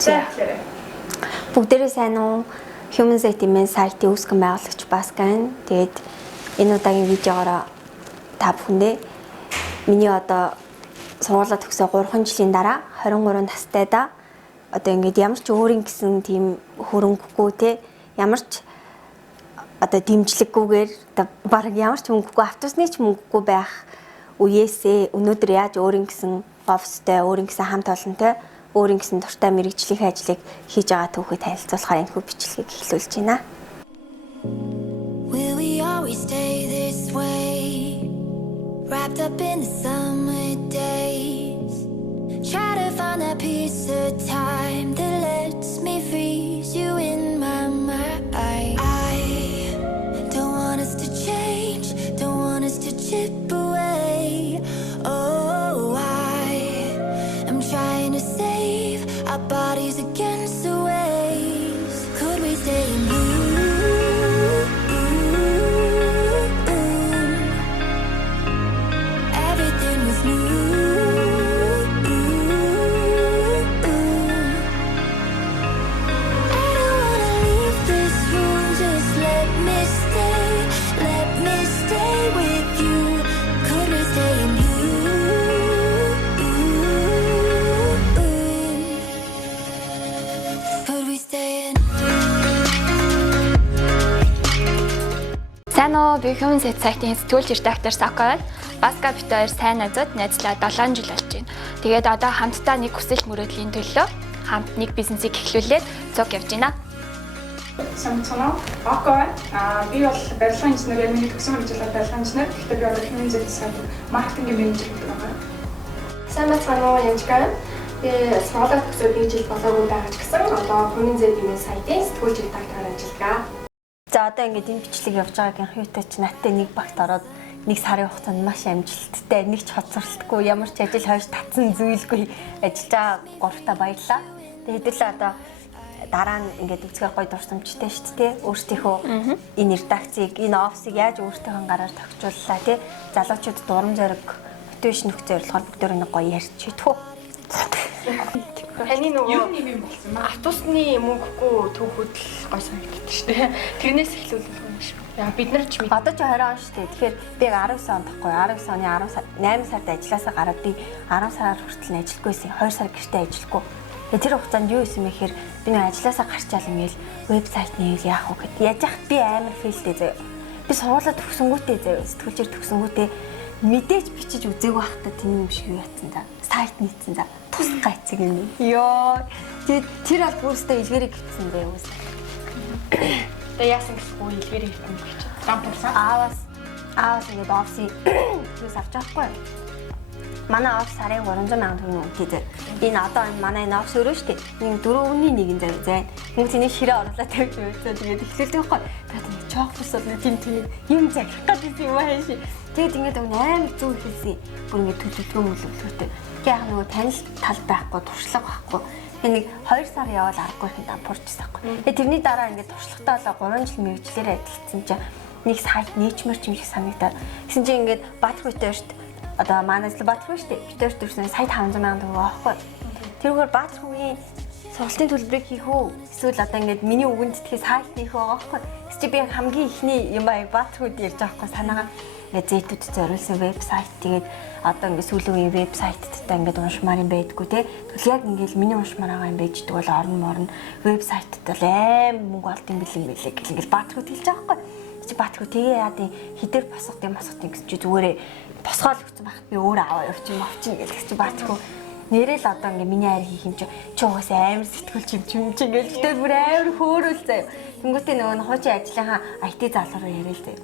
Бүгдээрээ сайн уу? Human Z-ийн сайтын үүсгэн байгуулагч Баскан. Тэгээд энэ удаагийн видеогоор та бүхэндээ миний одоо сургуулаа төгсөө 3 жилийн дараа 23 настайдаа одоо ингээд ямар ч өөрийн гэсэн тийм хөрөнгөгүй те ямар ч одоо дэмжлэггүйгээр баг ямар ч мөнгөгүй автобусны ч мөнгөгүй байх үеэсээ өнөөдөр яаж өөрийн гэсэн офстой өөрийн гэсэн хамт олонтой өөрийн гэсэн дуртай мэрэгжлийн ажлыг хийж байгаа түүхийг танилцуулахаар энэ хүү бичлэгийг эхлүүлж байна. Will we always stay this way? Wrapped up in the summer days. Try to find that piece of time that lets me freeze you in my mind. I don't want us to change, don't want us to chip away. Oh, I'm trying to save our bodies against the waves. Could we stay in blue? Everything was new. I don't wanna leave this room, just let me stay with you. Could we stay in blue? Could we stay in? Сайн уу, би Human Z сайтын сэтгүүлч редактор Сака байна. Баска бит хоёр сайн найзууд найзлаа 7 жил болж байна. Тэгээд одоо хамтдаа нэг хүсэл мөрөөдлийн төлөө хамт нэг бизнесийг эхлүүлээд цуг явж байна. Самцоноо Око би бол барилгын инженер яг миний төгссөн хэмжээний барилгын инженер. Гэхдээ би одоо Human Z сайтын маркетингийн менежер гэдэг байгаа. Сайн бацгаана уу Янчка. Би сургуулаа төгсөөд 1 жил болоогүй байгаа ч гэсэн одоо Human Z-ийн сайтын сэтгүүлч редактороор ажиллагаа. За одоо ингээд энэ бичлэг явж байгаагийн хүйтэй ч надтай нэг багт ороод нэг сарын хугацаанд маш амжилттай нэг ч хоцролтгүй ямар ч ажил хойш татсан зүйлгүй ажиллаж байгаа гуравтаа баярлаа. Тэгээд хэдүүлээ одоо дараа нь ингээд үзгээр гоё дурсамжтай шүү дээ. Өөртөөхөө энэ редакцийг энэ офсыг яаж өөртөөхөө гараар тохижууллаа тий. Залуучууд дурам зориг мотивашн нөхцөл зорилгоор бүгдөө нэг гоё ярьж идэх үү. Таны нөгөө Юу нэг юм болсон маа. автобусны мөнгөгүй түүхүүд л гой санагддаг шүү дээ. Тэрнээс эхлүүлэх юм шиг. Яа бид нар ч мэд. Одоо ч 20 он шүү дээ. Тэгэхээр би 19 он тахгүй 19 оны 8 сард ажилласаа гараад би 10 сараар хүртэл ажиллахгүйсэн. 2 сар гэртээ ажиллахгүй. Тэгээ тэр хугацаанд юу исэн мэхээр би нэг ажилласаа гарчаал ингээл вебсайт нээл яах вэ гэд. Яаж яхад би амар фейлтэй заяа. Би сургуулаа төгсөнгүүтээ заяа. Сэтгүүлчээр төгсөнгүүтээ мэдээж бичиж үзээгүй байхдаа тийм юм шиг яатсан за. Сайт нийцсэн за. Тус гайцэг юм. Йоо. Тэгээд тэр аль бүрстээ илгэрийг гитсэн заяа үс. Тэгээ яасан гэсгүй илгэрийг хийх юм гэж. Гамтарсан. Аавас ингээд офси юус авч байгаа хгүй. Манай офс сарын 300 сая төгрөг үнэтэй зэ. Энэ одоо энэ манай энэ офс өөрөө шүү дээ. Нэг 4.1 зэ. Хүн тэний ширээ орлоо тавьж байсан. Тэгээд эхлүүлдэг хгүй. Тэгээд нэг чок бус бол тийм юм захих гэдэг юм аа ши. Тэгээд ингээд амар зүг хэлсэн. Бүр ингээд төлөвлөгөө мөлөвлөгтэй. Тэгээд яг нөгөө танил тал байхгүй, туршлага байхгүй. Тэгээд нэг 2 сар явал аргагүй ихэд дампуурчсан хгүй. Тэгээд тэрний дараа ингээд туршлагатай болоо 3 жил мэргэжлэрээ ажилласан чинь нэг сайт нээчмэр юм шиг санагдаад. Гэсэн чинь ингээд Баатархүйтэй шүү дээ. Одоо манайс л Баатархүй шүү дээ. Битэр төрсөн сайт 500 сая төгрөг авахгүй. Тэрүүгээр Баатархүйгийн сургалтын төлбөрийг хийх үү? Эсвэл одоо ингээд миний үгэнд итгэх сайт хийх байгаа байхгүй. Эсвэл би хамгийн ихний юм аа Баатархүйд ярьж байгаа байхгүй санаагаа ингээд зээтүүд зориулсан вебсайт тэгээд одоо ингээд сүүлийн вебсайттай ингээд уншмаар юм байдгүй те. Тэгвэл яг ингээд миний уншмаар байгаа юм байждаг бол орн вебсайттай л аим мөнгө олд юм бэлэн байлээ гэл ингээд Баатархүйд хэлж байгаа байхгүй. Чи Баатархүй тэгээ яа тий хідэр босгох гэсэн чи зүгээрээ босгоол өгсөн байхад би өөрөө аваа явчих гэл чи Баатархүй нэрэл одоо ингээ миний хайр хийх юм чи угаас амар сэтгүүлч юм чи ингээл тэр бүр амар хөөрөл заяа. Тэнгүүтээ нөгөө хуучин ажлынхаа IT залуураа яриа л заяа.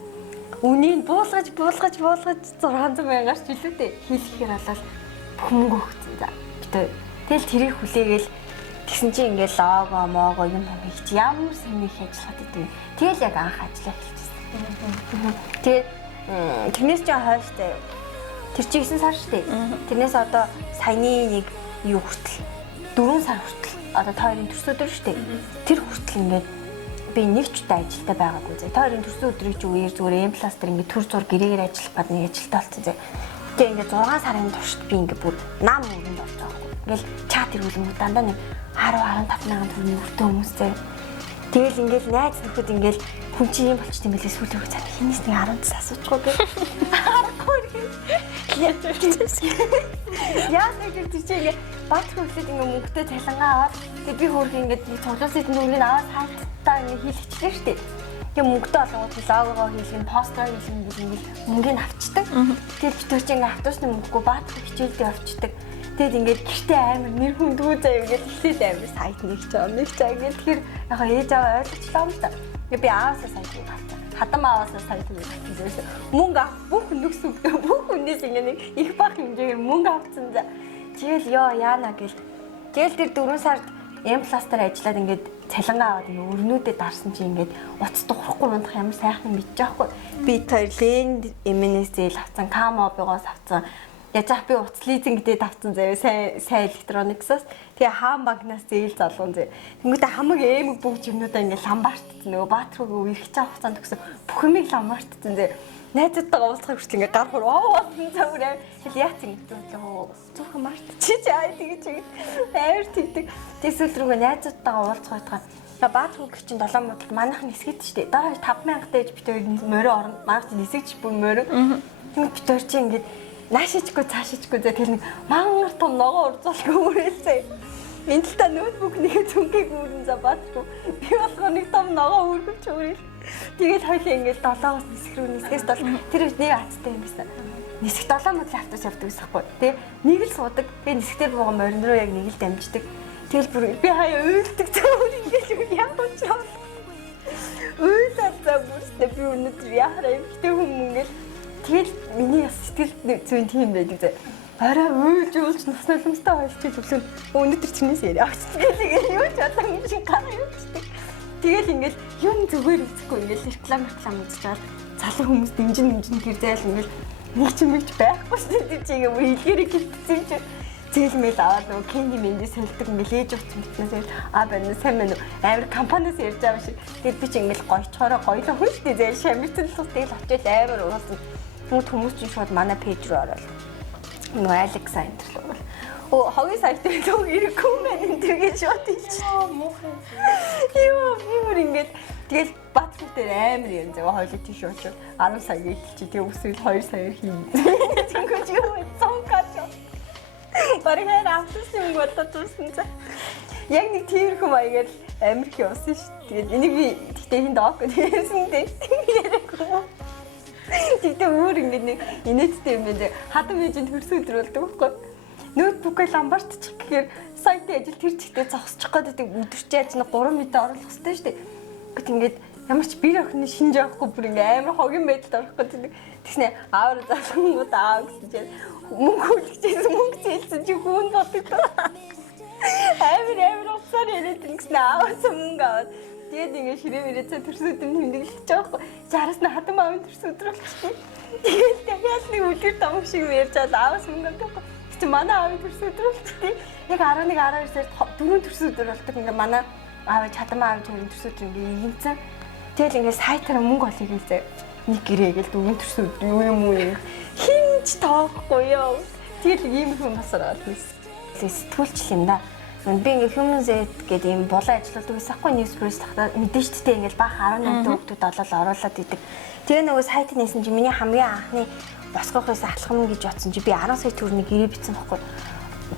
Үнийг буулгаж 600 мянгаас ч илүү дээ. Хийлгэхээр болол бүх мөнгө өгсөн за. Битээ тэгэл тэрийг хүлээгээл тэгсэн чи ингээл лого мого юм хийж ямар сайн их ажиллаад идэв. Тэгэл яг анх ажиллаа эхэлчихсэн. Тэгээд тэрнээс ч хойштой тэр чи 9 сар шүү дээ. Тэрнээс одоо саяны нэг юу хүртэл 4 сар хүртэл одоо та хоёрын төрсөн өдөр шүү дээ. Тэр хүртэл ингээд би нэг ч удаа ажилдаа байгаагүй зэ. Та хоёрын төрсөн өдрийг чи үеэр зүгээр M+ ингээд төр зур гэрээгээр ажиллах гад нэг ажилтаа болсон зэ. Тэгээ ингээд 6 сарын туршид би ингээд бүр нам өрөнд болж байгаа байхгүй. Ингээл чат ирүүлэнгүү дандаа нэг 10-15 мянган төгрөгийн өртөө хүмүүстэй. Тэгэл ингээл найз нөхөд ингээл хүн чинь юм болчих юм билээ сүүл рүү цаа хинээс нэг 10 цас асуучгүй гэх. Яа тэгэхээр тийч ингээ бат хөвлөд ингээ мөнгөтэй цалингаа аваад тэг би хөөрхөн ингээ цуглуулсан нүрийг аваад хайтаа ингээ хийлгэчихлээ шүү дээ. Тэгээ мөнгөтэй болгоод логогоо хийлгэн, постоо хийлгэн гэх ингээ мөнгөний авчдаг. Тэгэл битүүр чи ингээ автобусны мөнгөгүй бат хөвчээлдээ авчдаг. Тэгэд ингээд гэртээ амар нэр хүндгүү заяа ингээд ихлээд амар сайт нэг ч ингээд тэгэхээр яг ээж аваа ойлгочлаа юм та. Тэгээ би аавсаа сайтыг авсан. Хадам аавсаа сайтыг авсан. Мөнгө авах бүх нүкс өгдөө бүх хүнээс ингээд нэг их бах хэмжээгээр мөнгө авсан за. Тэгэл яана гэл. Тэгэл тэр 4 сард M+-аар ажиллаад ингээд цалингаа аваад ингээд өрнүүдэд дарсан чи ингээд уц тухрахгүй унах ямар сайхан мэдчих واخгүй. Би тэр лен эмэнээс зээл авсан, Камобигоос авсан. Яжаа би утас лизинг гэдэг авсан заяа сайн электрониксаас тэгээ хаан банкнаас зээл залгуун зэ. Тэнгүүтээ хамаг эмэг бүгд юмнуудаа ингээ ламбартсан нөгөө баатрууг өргөж чаа хугацаанд төгсөн бүх юмыг ламбартсан зэ. Найзуудтайгаа уулзахыг хүртэл ингээ гар хуруу оосон цаавраа хэл яац ингээ зүгхэн март чи аа тэгээ чи амар тэгдэг. Тэсэл рүүгээ найзуудтайгаа уулзах байтгаа баатрууг чинь 7 модал манайх нисгэд штэ. Доо 5000 дэж бит хоёр морин орно. Манайх нисгэж бүр морин. Тэнгүүт бит хоёр чи ингээ наашичгүй цаашичгүй зэ тэр нэг мангар том ногоо урзуулгүй үрээсэй. Энд л та ноутбук нэгэ зүнгийг үүрэн за баахгүй. Би болохоор нэг том ногоо үүргэж өөрөөл. Тэгээд хоёлаа ингээд 7-оос нисэх рүү нисгээс бол тэр үед нэг аттай юм байна. Нисэх 7 модал автобус явдаг гэсэхгүй. Тэ нэг л суудаг. Тэгээд нисэхтэй буугаа морин руу яг нэг л дамждаг. Тэгэл бүр би хаяа уйлдаг цаавар ингээд явж байгаа. Уйлаад за бүрстэ би өнөдөр яхаа юм хтэй хүмүүнгэл тэгэл миний сэтгэл зүйн тийм байдаг зэ. Арай уйлж насналмстай ойлчих өглөө. Өнөөдөр чинээс яриа авчих гээл юу ч одоо юм шиг гар явчихдаг. Тэгэл ингээл юм зүгээр үзэхгүй ингээл реклам үзчихвал залуу хүмүүс дэмжин тэр зайл ингээл нэг ч юм бич байхгүй шүү дээ. Чигээ бүр илгээрээ гэлтсэн чи зээл мэйл аваад нөгөө кенди мэнди сэлдэг ингээл ээж утсан битнээс байна сайн байна уу амар компаниас ярьж байгаа шиг. Тэгэл би чи ингээл гойчхороо гоёлоо хүн шүү дээ. Зээл шамирцэн л тэгэл очиж амар угаасан. Хүмүүс чинь шууд манай пэйж рүү ороод нөгөө Алекса энэ л бол хогийн сайтыг лог ирэхгүй мэн тэргээ шууд илч. Юу бүр ингээд тэгэл батл дээр амар юм заа хойлоо тийш очоод 10 сая гэлчих тэгээ үсэл 2 саяар хийн. Тэнгүүч юу цонкаач. Баригаар авсан юм бодож за. Яг нэг тиймэрхүү маягаар амар их явсан шүү. Тэгээд энийг би тэгтээ хин дооггүй тэрсэн дээ. Ярихгүй. Тэгтээ өөр ингэ нэг инээдтэй юм байна. Хадам ээжэнд хөрсөн өдрүүлдэг байхгүй. Ноутбукээ ламбартчих гэхээр сайтын ажил тэр чигтээ зогсчих гээд өдөрч яаж нэг 3 минут оруулах хэрэгтэй шүү дээ. Гэт ингээд ямар ч бэр охины шинж авахгүй бүр ингээ амар хогийн байдалд орох гэдэг. Тэгснэ аавар залхангууд аав гэсэн чинь мөнгө үлгчээсэн мөнгө зээлсэн чи хүн боддог. Амар уцаар яриад ингэснэ аавсан мөнгө аваад тэгээд ингээ ширээ мэрээ цаа төрсөд нь хэмдэглэж байгаа байхгүй. 60-аас нь хатам аавын төрсөд болчихсон. Тэгээд дахиад нэг үлгэр том шиг ярьж чад аавс мөнгө авахгүй. Чи манай аавын төрсөд болчихсон. Яг 11-12 сард 4 төрсөд болдог ингээ манай аав чадам аав төрийн төрсөд ингээ игэнцэн. Тэгэл ингээ сайтаар мөнгө олъё гэлээ. Нэг гэрээгээл дөрөв төрсөд юу юм уу хинч тоохгүй ёо. Тэгэл ийм хүн басараад нэс. Сэтгүүлч юм да. Би ингээ Human Z гэдэг юм булан ажилладаг гэсэхгүй Newspress тахта мэдээчтэй ингээл баах 18 хүүхдүүд олол оруулаад идэг. Тэгээ нөгөө сайт нээсэн чи миний хамгийн анхны босгох байсан алхам гэж бодсон чи би 10 сая төгрөгийн гэрээ бичсэн байхгүй.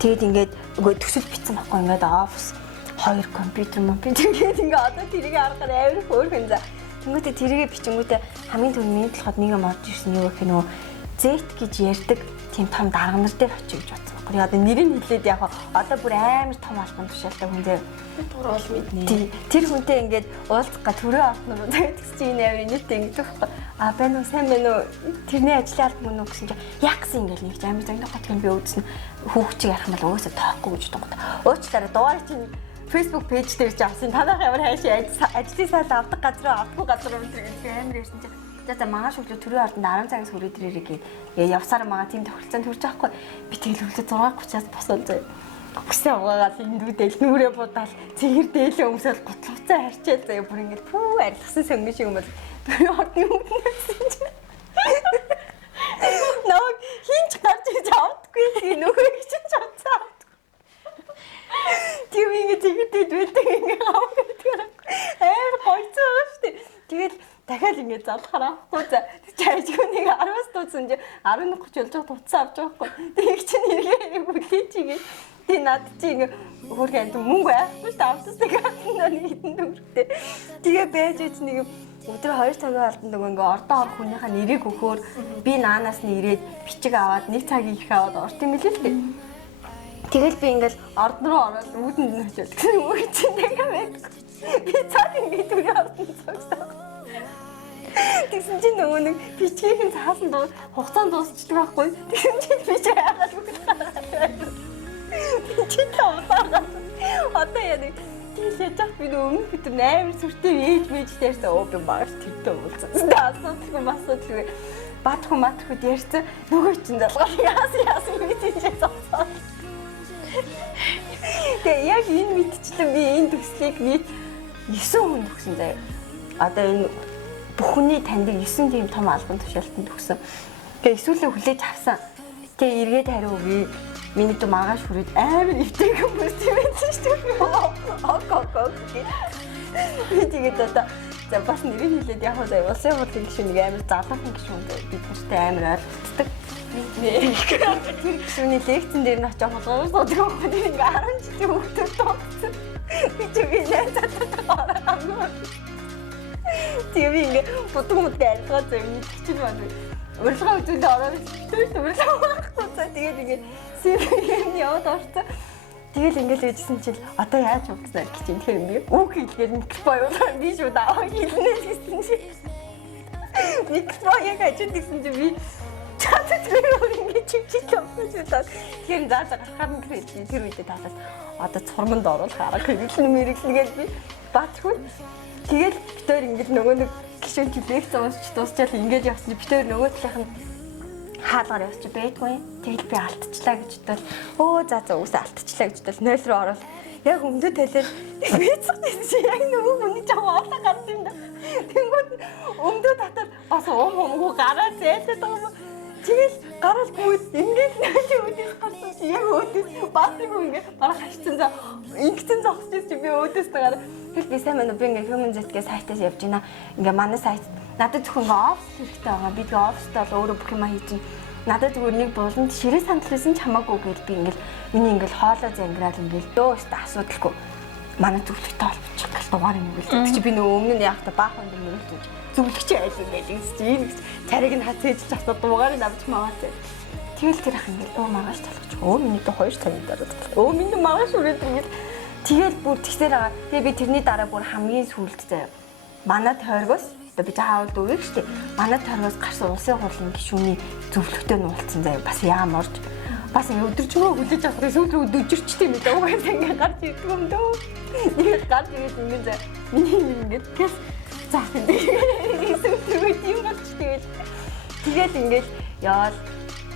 Тэгээд ингээд нөгөө төсөл бичсэн байхгүй ингээд офис 2 компьютер тэгээд ингээ одоо тэрийг харахаар амар хөөрхөн за. Тэнгүүтээ тэрийгэ бичингүүтээ хамгийн түрүү миний толгойд нэг юм орж ирсэн юу гэх нөө Z гэж ярьдаг тийм том дарга нар дээр очиж гэж бодсон. Яг одоо нэрийг хэлээд яг одоо бүр амар том албан тушаалтай хүн зэ дуурал мэднэ. Тэр хүнтэй ингээд уулзах га төрөө автнууд тэгс чи энэ амар инээдтэй ингээд байхгүй. А байна уу сайн байна уу тэрний ажлын албан мөн үү гэсэн чи яг гэсэн ингээд нэг амар зангид готгийн би үзсэн хүүхчиг ярих юм бол өөөсөө тоохгүй гэж бодсон. Уучлаарай дугаар чинь Facebook page дээр ч авсан. Танах ямар хайшаа ажлын сайд авдаг газар авахгүй газар өндөр гэж амар ярьсан чинь за мага шүглөө төрийн ордонд 10 цагаас хүрээд ирээрээ явсаар мага тийм тохиролцоонд хүрч байхгүй. Би тэгэл үлээ 6:30-аас босоод зөө. Хүсээ угаагаад эндүүдэл нүрээ будаад цэгэр дээлээ өмсөөл готлогцоо харчаал заяа бүр ингээд пүү арилгасан сонгон шиг юм бол төрийн ордны өмнөөс чинь. Нөө хинч гарч иж авдаггүй нөгөө их чинь чацаа. тийм ингэ тэгэрдээд байдаг ингэ авах гэдэг амар гойцоо шүү дээ. Тэгээд дахиад ингэ залхаар авахгүй за чайжгүй нэг 10-аас дуусан чи 11:30 болж байгаа туцсан авч байгаа хгүй. Тэгээд чинь эргээ бүлээч ингэ тий над чи ингэ хөргөнд мөнгө байхгүй шүү дээ авчихсан гэнэ нэг хитэн дөрөвтэй. Тэгээ байж үз нэг өдөр 2 цагийн алданд нөгөө ордоо орох хүнийхээ нэрийг өгөхөөр би наанаас нь ирээд бичиг аваад 1 цагийн их аваад орт юм билээ л дээ. Тэгэл би ингээл орд руу ороод үүдэнд нь очиод гэсэн үг чинь тэгээ байдаг. Би цаад ингээд түрээ ордонд цогцсон. Тэгсэн чинь нөгөө нэг бичгийн цаасан дуу хугацаанд дуусчихдаг байхгүй. Тэгсэн чинь би ч яагаад үгүй гараад. Чи тавтаа. Одоо яа нэг тийшээ би өмнө бид амар сүртэй ээж мэж дээрсэн оо би маш тэгтэй болсон. Асуудалгүй масуудгүй. Баатхууд ярьсан нөгөө чинь залгаа яасан мэдчихээ зогсоо. Тэгээ яг энэ мэдчихлээ би энэ төслийг нийт 9 хүн төгсөн заяа. Одоо энэ бүхний танд 9 тийм том албан тушаалтанд төгсөн. Тэгээ эсвэл хүлээж авсан. Тэгээ эргээд хариу өгье. Миний дүү маргааш хүрээд амар өвтэй хүмүүс юм байсан шүү дээ. Ок. Би тэгээд одоо за бас нэрийг хэлээд яг заяа улсын хурлын гишүүн нэг амар залуухан гишүүн бид нартай амар ойлцдог. Тэр гишүүний лекцэн дээр нь очиж хулгайг суудаг байхгүй нэг 10 жилийн хүүхдүүд тооцсон. Би ч би нээсээ тэгээ би ингээ бутгуудтай альгаа зөв чичил байна. Урилга үзүүлээ ороод битүүл урилга байхгүй. Тэгээд ингээ сэргээр яваад орсон. Тэгэл ингээл үжсэн чил одоо яаж өгсөн гэж юм тэр юм. Үг хэлгээд микрофон явуулаа би шүү даа хэлнэ гэсэн чи. Микрофон яг ажид гэсэн чи би чатад ингээ чичил явсан шүү даа. Тэгэхээр зааж гарахаар нь тэр үедээ таалал одоо цурманд оруулах арга хэрэглэн мэрэглэгээд би баатгүй. Тэгэл битээр ингээд нөгөө нэг гişүн лекц уусч дуусчаал ингээд явсан чи битээр нөгөө талынх нь хаалгаар явчих байдгүй. Тэгэл би алдчихлаа гэж бодвол өө за үгүйс алдчихлаа гэж бодвол 0 руу орол. Яг өмдөө талаар бицсэн чи яг нөгөө хүний жаа оолаа гарсан юм да. Тэнгүүд өмдөө татаад бас өмгөө гараа зээлээд байгаа юм. Тэгэл гараад гүйс ингээд нөж өөдөөс гарсан чи яг өөдөөс баатгүй ингээд барах хачсан за ингэсэн зогсож чи би өөдөөс тагаар тэгэл би сайн байна би ингээд Human Z-гээ сайтаас явж байна. Ингээ манай сайт надад зөвхөн офс хэрэгтэй байгаа. Би тэгээ офстай бол өөрөө бүх юм хийж чинь. Надад зүгээр нэг буланд ширээ сандал байсан ч хамаагүй гэж би ингээл миний ингээл хоолой зангираад ингээл өөстө асуудалгүй. Манай зөвлөгтэй холбочих гал дугаар юм ингээл. Тэг чи би нөгөө өмнө нь яг та баахан юм нэрэлж зөвлөгч айл ингээл ингэж чи энэ цариг нь хацээж асуу дугаар нь авч маваатай. Тэгэл тэр ах ингээл өө маргааш талгаж. Өө миний дэ 2 цагийн дараа. Өө миний маргааш үрээд ингээл тэгэл бүр тэгсээр байгаа. Тэгээ би тэрний дараа бүр хамгийн сүүлд заяа. Манай тойргоос би заавал дөрөв штэ. Манай тойргоос гарсан улсын хурлын гишүүний зөвлөгтэй нь уулцсан заяа. Бас яаморж. Бас өдөржмөө хүлээж авах сүүлрүү дөжөрчтэй юм даа. Угаасаа ингээ гарч идэв юм дөө. Нэг гарч ирээд ингээ за миний ингээ гэс заах юм. Сүүлрүү тийм болж тэгэл ингээл яал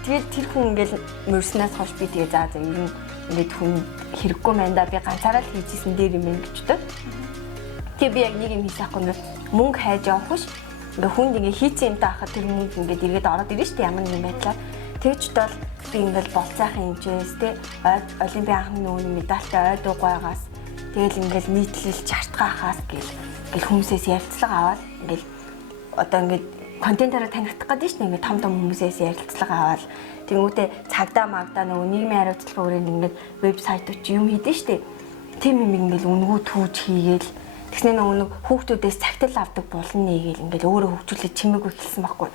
тэгээд тэр хүн ингээл мөрснээс хойш би тэгээ за ер нь ингээд хүн хэрэггүй мэн да би ганцаараа л хийжсэн дээр юм байна гэж боддог. Тэгээ би яг нэг юм хийсэн ахгүй ингээд мөнгө хайж явах биш. Ингээд хүнд ингээд хийцэн юмтай хахад тэр мөнгө ингээд эргээд ороод ирнэ шүү дээ ямар нэгэн байдлаар. Тэгж бодвол би ингээд болцаахан хэмжээс те олимпийн анхны нөгөө медальтай ой дугуйгаас тэгэл ингээд нийтлэл чартгаахаас гэл хүмүүсээс ярилцлага аваад ингээд одоо ингээд контентаараа танигдах гэдэг шүү дээ ингээд том хүмүүсээс ярилцлага аваад тэнгүүтээ цагдаа магдаа нөгөө нийгмийн хариуцлага өрөөнд ингээд вебсайтууд юм хийдэж шүү дээ. Тим юм ингээд үнгүү түүж хийгээл тэгснэ нөгөө хүүхдүүдээс цагтл авдаг булан нэгээл ингээд өөрөө хөгжүүлээд чимээгүй хэлсэн байхгүй.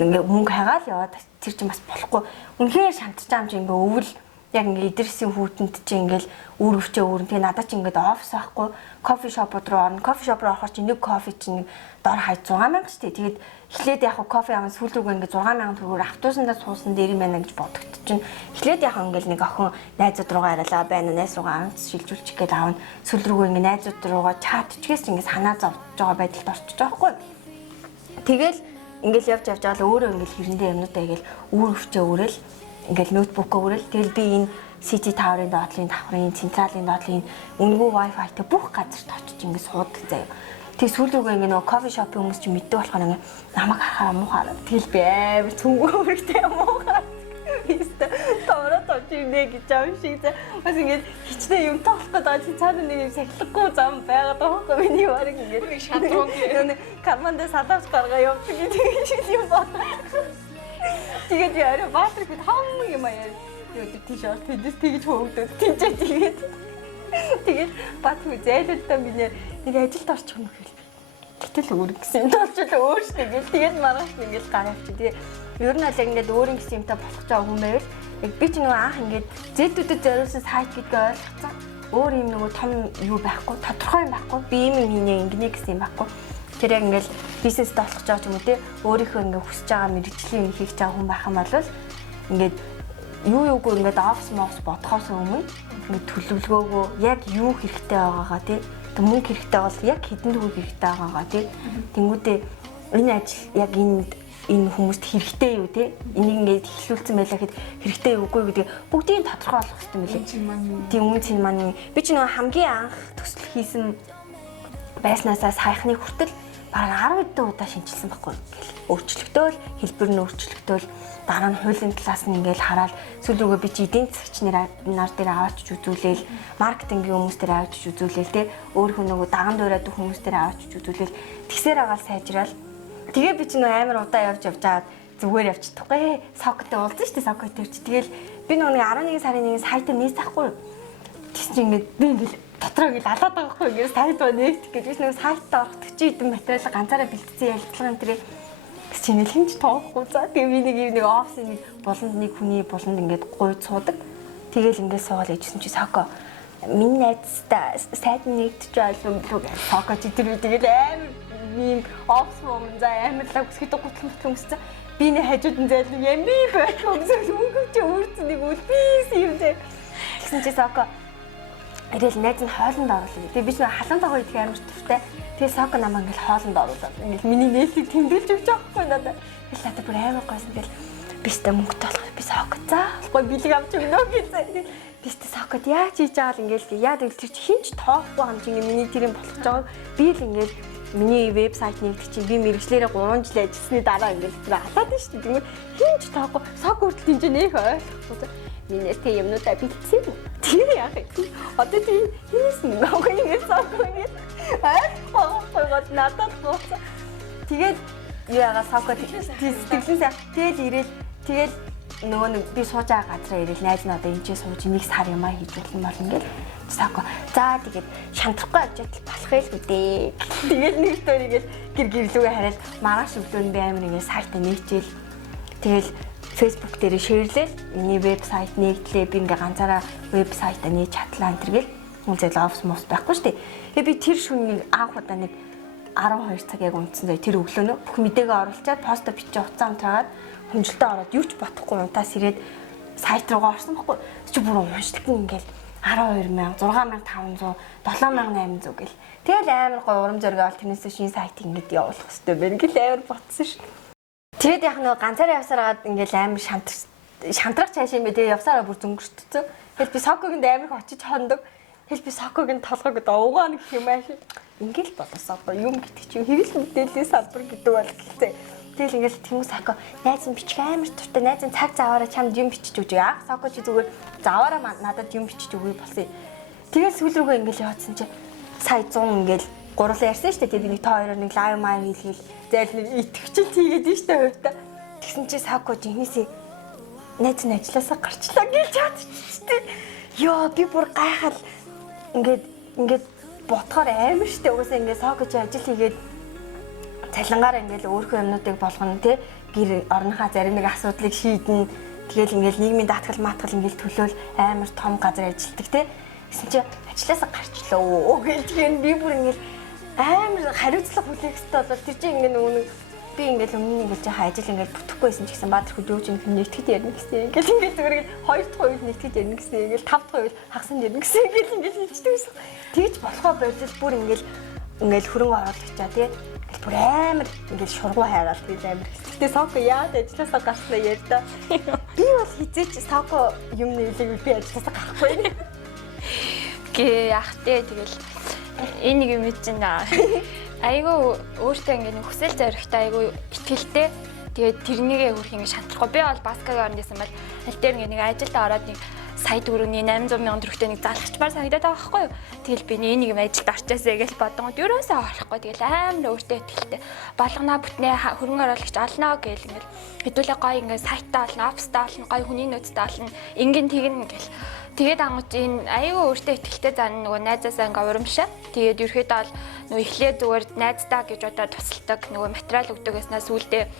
Ингээд мөнгө хагаал яваад тэр чинь бас болохгүй. Үнэхээр шантарч байгаа юм чи ингээд өвөл яг ингээд идэрсэн хүүтэнд чи ингээд үр өвчөө өрн тэгээ надад чи ингээд офс байхгүй кофе шопод руу орно. Кофе шоп руу орохоор чи нэг кофе чинь дор хаяж 6,000 шүү дээ. Тэгээд эхлээд яг кофе аван сүүл рүүгээ ингээд 6,000 төгрөгөөр автобусандаа суусан дээр юм байна гэж бодогт чинь эхлээд яг ингээд нэг охин найзууд руугаа арилаа байна. Найз руугаа амц шилжүүлчих гээд аавна. Сүүл рүүгээ ингээд найзууд руугаа чатчгээс ингээд санаа зовж байгаа байдалд орчих жоохгүй. Тэгэл ингээд явж байгаа л өөрөө ингээд хэрэндээ юмнуудаа ингээд үр өвчөө өрөөл ингээд ноутбукаа өрөөл. Тэгэл би энэ City Tower-ын доотлын давхрын централын доотлын үнэгүй Wi-Fi-тэй бүх газарт очиж ингээд суудаг заяа. Тэг сүүл рүүгээ ингээ нөгөө кофе шопын хүмүүс чи мэддэг болохоор ингээ намайг харахаа муухай. Тэгэл би амар цөнгөө өргөтэй муухай. Истэ тоороо тооч ирнэ гэж аав шиг бас ингээд хичнээн юм тоолох гэдэг чи цаана нэг юм сахилахгүй зам байгаад байгаа байхгүй миний барыг ингээд шатруу карманд салаач гаргаа явдаг гэдэг юм байна. Тэгээд яарэ баатар хэд хамаг юм аа юу тийшээ тэдэс тэгж хөөгдөв тийчээ тэгээд баатар зайлтаа миний нэг ажилд орчих юм хэл. Гэтэл өөр гэсэн толчл өөрсдөө гэл тэгээд маргааш ингээд гараа авчих. Тэгээд ер нь л ингээд өөрийн гэсэн юмтай болох жаа хүн байвал яг би ч нөгөө анх ингээд зэдүүдэд зориулсан сайт гэдгээ ойлгоцсон. Өөр юм нөгөө том юу байхгүй, тодорхой юм байхгүй. Би юм хийнэ ингэнэ гэсэн юм байхгүй. Тэр яг ингээд бизнестэй болох жаа ч юм уу те өөрийнхөө ингээд хүсэж байгаа мэрэгжлийн хийх жаа хүн байх юм бол ингээд юугүй ингээд офс мокс бодхоос өмнө ингээд төлөвлөгөөгөө яг юу хэрэгтэй байгаагаа те мөнгө хэрэгтэй бол яг хэдэн төгрөг хэрэгтэй байгаагаа тий. Тэнгүүдээ энэ ажил яг энэ хүмүүст хэрэгтэй юу тий. Энийг ингээд эхлүүлсэн байлаа гэхэд хэрэгтэй юугүй гэдэг бүгдийг тодорхой болгох хэрэгтэй мөлий. Тийм өмнө чинь маань би ч нөгөө хамгийн анх төсөл хийсэн байснаасаа саяхны хүртэл бараг 10 хэдэн удаа шинжилсэн байхгүй. Өөрчлөгдөөл, хэлбэр нь өөрчлөгдөөл, дараа нь хуулийн талаас нь ингээд хараад сүүл рүүгээ би чи эдийн засагчны нар дээр аваачиж үзүүлээл, маркетингийн хүмүүс дээр аваачиж үзүүлээл те өөрийнхөө нөгөө даган дуурайд хүмүүс дээр аваачиж үзүүлээл тэгсээр агаал сайжраал. Тэгээ би чи нөгөө амар удаа явж аваад зүгээр явчихдаггүй. Соктой уулзсан шүү дээ соктой чи. Тэгэл би нөгөө 11 сарын 1 сайтаа нээсахгүй. Тэгс чи ингээд би ингээд дотроо ингээд алаад байгаа хгүй ингээд сайт ба нээх гэж би нөгөө сайтаа орох 40 хэдэн материал ганцаараа бэлтсэн ялцлага энэ тэрийг чиний хинч тоохгүй за тэгээ би нэг офис нэг болонд нэг хүний болонд ингээд гуйд суудаг. Тэгэл ингээд суугаад ижсэн чи соко миний найзтай сайт нэгдэж байлгүй гэж соко чи тэр тэгэл амар ийм офс момон за амар лаг үсгэдэг гутлан өмссөн. Би нэг хажууд нь зайлгүй ями байхгүй гэсэн өнгөч өөрцөн нэг үлбис юм зэ. Тэгсэн чи соко ирэл найз нь хоолнд оруулаа. Тэгээ би ч халуун тагоо идэх амар туртай. Тэгээ соко намаа ингээл хоолнд оруулаад ингээл миний нээлтийг тэмдэглэж өгч байгаа хгүй надад. Тэгэл надад бүр амар гойсон. Тэгэл бистэ мөнгөтэй болох би соко заахгүй бэлэг авч өгнө гэсэн. Бистэ сокод яаж хийж байгаа л ингээл яа тэгэл тэр чи хинч тоохгүй хэмжээ миний тэр юм болох жоо. Би л ингээл миний вебсайт нэгдэг чинь би мэрэгчлэрээ 3 жил ажилласны дараа ингээл тэр халаад нь шүү дээ. Тэгмээ хинч тоохгүй сок хүртэл тэмжээ нэх ойлгохгүй. Минь тэ юмнуудаа бэлдсэн. Тэр яах вэ? Одоо тийм хийсэн нөгөө ингэж сокоо ингэж гоод надад гооцоо. Тэгээд яага сокоо тэглэн тэгэл ирээл тэгэл нөгөө би сууж байгаа газараа ирээл найз нь одоо энэ ч сууж нэг сар юмаа хийж болно бол ингээл сокоо. За тэгээд шантрахгүй ажил болох байлгүй дээ. Тэгээд нэг төрийгэл гэр-гэрлүүгээ хараад маргааш өглөө би амар ингэ сайтаа нээчихэл тэгэл Facebook дээр шеэрлээл миний вебсайт нэгтлээ би ингээ ганцаараа вебсайтаа нээж чадлаа энэ төргээл үнэхээр офс мос байхгүй шүү дээ. Тэгээ би тэр шөнийн анх удаа нэг 12 цаг яг унтсан заяа тэр өглөөнөө бүх мэдээгээ оруулчаад поста бичиж уцаа унтраад хүнжилтээ ороод юу ч бодохгүй унтаас ирээд сайт руугаа орсон байхгүй. Чи бүр уншилтын ингээл 12,000, 6,500, 7,800 гэл. Тэгэл амар гой урам зориг авал тэрнээс шинэ сайт ингэж явуулах хэрэгтэй байна гэл амар ботсон шүү. Тэгээд яг нэг ганцаараа явсараад ингээл амар шантрах цааш юм бэ тэгээ явсараа бүр зөнгөрчтсөн. Тэгэл би сокогийн амар их очиж хондог. Тэгэл би сокогийн толгойг уугаа нэг юм ааш. Ингээл болосоо юм гэдэг чинь хэрэгэл мэдээллийн салбар гэдэг бол гэлтэй. Тэгэл ингээл тэмүүс соко найз нь бичих амар туртай найз нь цаг заваараа чамд юм бичиж өгч яах соко чи зүгээр заваараа надад юм бичиж өгье болсон. Тэгэл сүүл рүүгээ ингээл яваадсан чи сая 100 ингээл гурлаа ярьсан шүү дээ. Тэгээд нэг та хоёроо нэг лайв маа хийлгээл зайл нэг итгэвчл хийгээд нь шүү дээ хувьдаа. Тэгсэн чи сако жинхнээсээ найз нь ажилласаа гарчлаа гэж чадчихжээ. Йоо би бүр гайхал ингээд ботхоор амар шүү дээ. Угаасаа ингээд сако чи ажил хийгээд цалингаар ингээд өөрийнхөө юмнуудыг болгоно тий. Гэр орныхаа зарим нэг асуудлыг шийднэ. Тэгэл ингээд нийгмийн даатгал маатгал ингээд төлөөл амар том газар ажилладаг тий. Гэсэн чи ажилласаа гарчлаа гэж тэгээд би бүр ингээд амар хариуцлага хүлээхтэй бол тэр чинь ингээд нөгөө би ингээд өмнө ингээд жаахан ажил ингээд бүтэхгүйсэн ч гэсэн баатар хөдөөж юм нэгтгэд ярина гэсэн. Ингээд зүгээр ингээд 2 дахь хувь нэгтгэд ярина гэсэн. Ингээд 5 дахь хувь хагасанд ярина гэсэн. Ингээд хэлчихдэг байсан. Тэгж болохоо бодвол бүр ингээд хөрөнгө оруулагчаа тий. Ингээд бүр амар ингээд шургуу хайгаал тэгээд амар хэцүүтэй соко яад ажилласаа гарснаа ярьдаа. Би бол хизээч соко юм нэлийг би ажилласаа гарахгүй. Гээ яах вэ тэгэл энэ нэг юм чинь айгүй өөртөө ингээд нэг хүсэл зоригтой айгүй ихтгэлтэй. Тэгээд тэрнийгээ хүрх ингээд шатлахгүй. Би бол баскагийн оронд байсан бол аль дээр ингээд нэг ажилд ороод нэг сая төгрөгийн 800 сая төгрөгтэй нэг залхачмаар санагдаад байгаа байхгүй юу. Тэгэл би энийг юм ажилд орчоосэй гэж бодгоо. Юурээсээ орохгүй. Тэгэл амар өөртөө ихтэй. Болгоноо бүтнээ хөрөнгө оруулагч олноо гэл ингээл хэдүүлээ гоё ингээд сайтаа олно, апстаа олно, гоё хүний нөөцтэй олно. Ингийн тэгнэ гэл. Тэгээд ангууч энэ аюу өөртөө ихтэй зан нөгөө найзаасаа ингээ урамшаа. Тэгээд ерөөхдөө бол нөгөө эхлээ зүгээр найздаа гэж одоо тусалдаг нөгөө материал өгдөгөөснөө сүулдэ